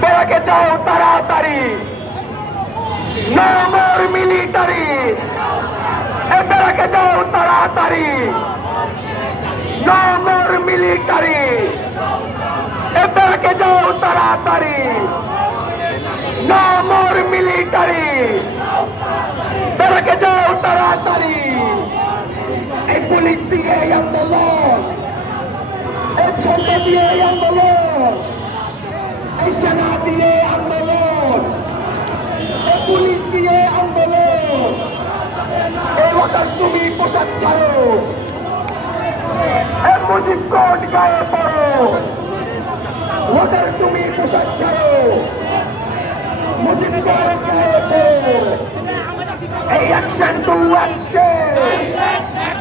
বেড়াকে যাও তাড়াতাড়ি no more military এ বেড়াকে যাও তাড়াতাড়ি নো মোর মিলিটারি এ বেড়াকে যাও তাড়াতাড়ি মিলিটারি বেড়াকে যাও তাড়াতাড়ি। এই পুলিশ দিয়ে এই আন্দোলন। এই ছোট দিয়ে এই আন্দোলন। এই সেনা দিয়ে আন্দোলন। এই পুলিশ দিয়ে আন্দোলন। এই ওটার তুমি পোশাক ছাড়ো। এই মুজিব কোট গায়ে পড়ো ওটার তুমি পোশাক ছাড়ো। Mujib coat Deutschland!